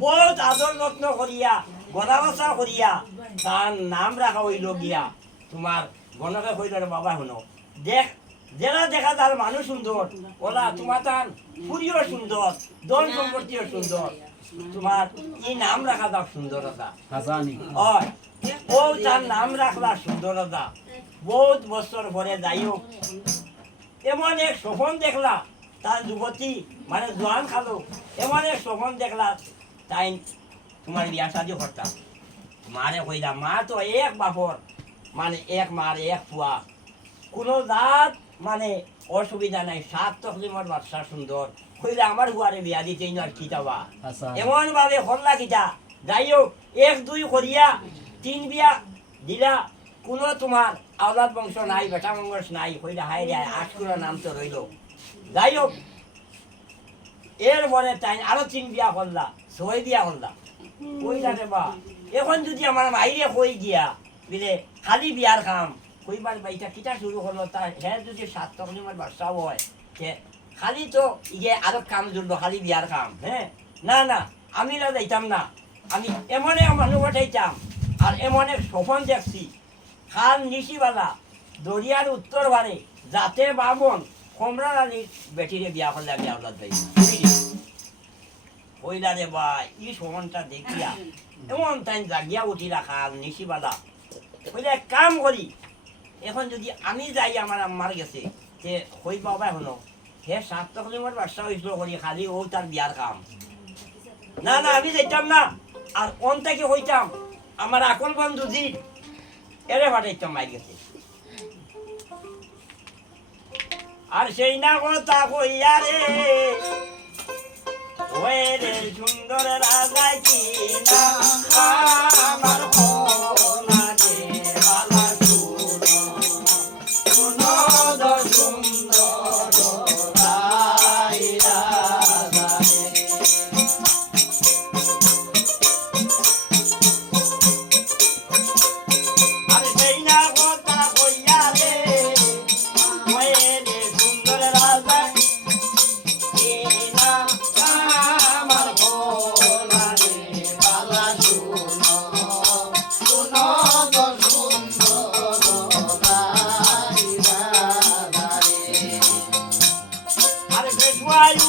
बहुत आदर যত্ন করিয়া গড়াবসা করিয়া তার নাম রাখা হইল গিয়া তোমার গণকে কইল বাবা শুনো দেখ যারা দেখা তার মানুষ সুন্দর ওলা তোমার তার পুরিও সুন্দর দল সম্পত্তিও সুন্দর তোমার এই নাম রাখা দাও সুন্দরতা ও তার নাম রাখলা সুন্দরতা বহুত বছর পরে যাই হোক এমন এক স্বপন দেখলা তার যুবতী মানে জোয়ান খালো এমন এক স্বপন দেখলা তাই তোমার বিয়া শাদি করতাম মারে কইলা মা তো এক বাপর মানে এক মার এক ফুয়া কোনো জাত মানে অসুবিধা নাই 7 তকলিমর বাচ্চা সুন্দর কইলা আমার হুয়ারে বিয়া দিতেই না কিতাবা এমন ভাবে হল্লা কিতা যাই হোক 1-2 করিয়া 3 বিয়া দিলা কোনো তোমার আওলাদ বংশ নাই বেটা বংশ নাই কইলা হাই রে আটকুরা নাম তো রইল যাই হোক এরপরে তাই আরো 3 বিয়া করলা 6 বিয়া করলা কইলা রে বা এখন যদি আমার মাইরে কই গিয়া বিলে খালি বিয়ার কাম কইবার বাইটা কিটা শুরু হলো তা হে যদি 7 তকলিমার বাচ্চা হয় কে খালি তো ইয়ে আরো কাম জুড়লো খালি বিয়ার কাম হ্যাঁ না না আমি না যাইতাম না আমি এমন এক মানুষ পাঠাইতাম আর এমন এক স্বপন দেখছি খাল নিশিবালা দরিয়ার উত্তর বারে যাতে বামন কমরার আলী বেটিরে বিয়া করলে আমি আওলাদ যাই কইলা রে ভাই এই স্বপনটা দেখিয়া এমন তাই জাগিয়া উঠিলা খাল নিশিবালা কইলে এক কাম করি এখন যদি আমি যাই আমার আম্মার গেছে যে হই বাবা হনো হে 7 কিলোমিটার বাসা হইছিল করি খালি ও তার বিয়ার কাম না না আমি যাইতাম না আর অন থেকে হইতাম আমার আকল বন্ধু জি এরে ফাটাইতাম মাই গেছে আর সেই না কথা কইয়া রে ওই রে সুন্দর রাজা কি না আমার ভোলা রে বালা শুনো দো সুন্দর রাই রাজা রে আর সেই না কথা কইয়া রে ওই রে সুন্দর রাজা কি না আমার ভোলা রে বালা শুনো শুনো দো সুন্দর রাই রাজা রে আরে পেটুয়ায়ু